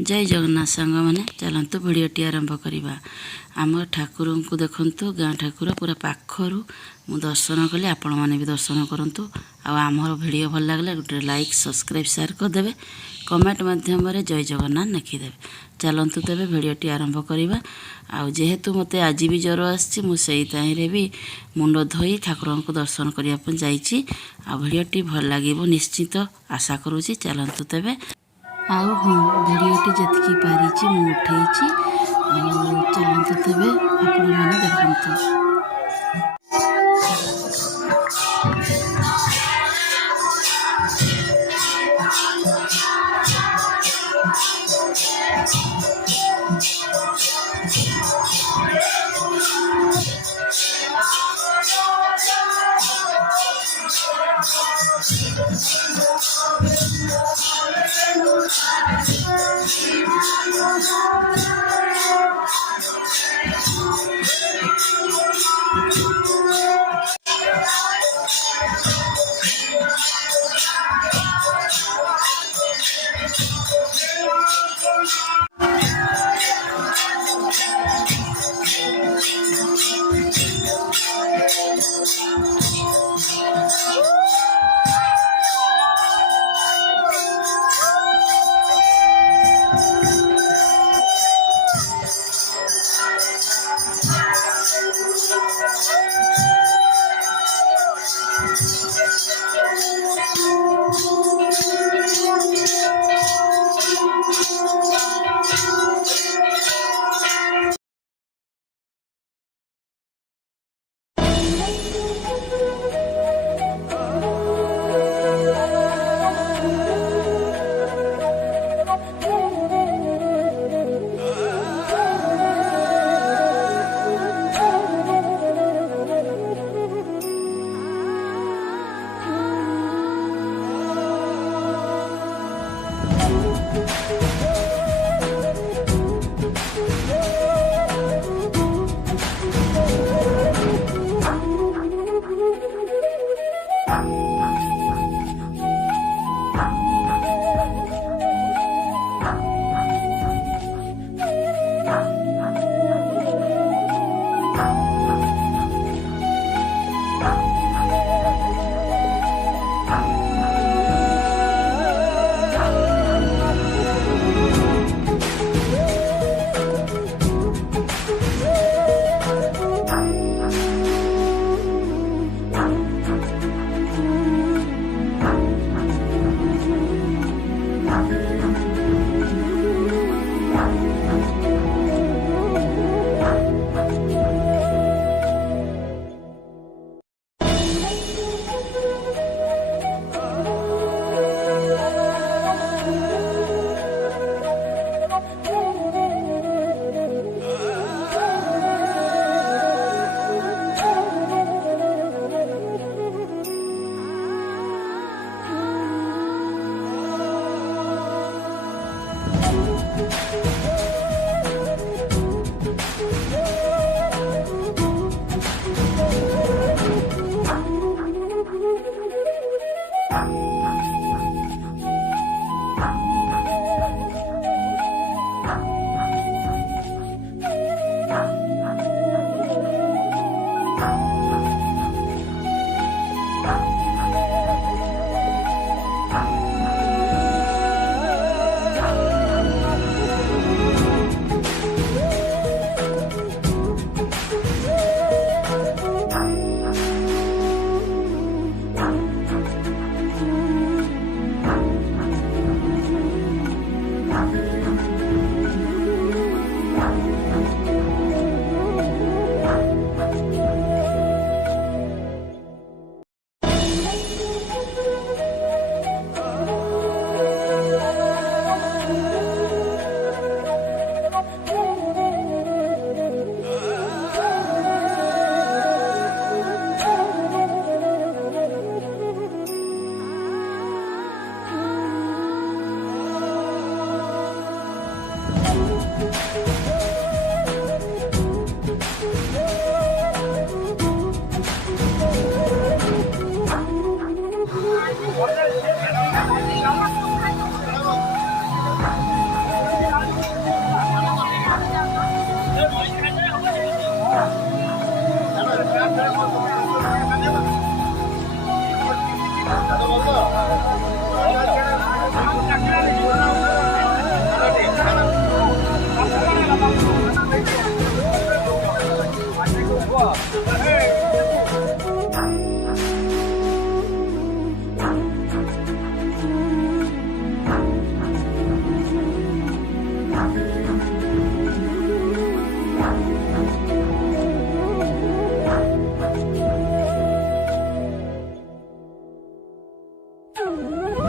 जय जगन्नाथ सांग मैंने चलतु भिडटी आरंभ करवा। आम ठाकुर को देखु गाँ ठाकुर पूरा पाखर मु दर्शन कली आपण मैंने भी दर्शन करूँ। आमर भिड भल लगे गोटे लाइक सब्सक्राइब शेयर करदे कमेंट मध्यम जय जगन्नाथ लिखिदे। चलतु तेरे भिडटी आरंभ करवा। जेहेतु मत आज भी ज्वर आसी भी मुंड धोई ठाकुर को दर्शन करने जाइए। भल लगे निश्चित आशा करुँची। चलतु तेरे आउ हाँ भिडटी जी पारी मुझे चलतु तेरे आपण मैंने देखु। Hey!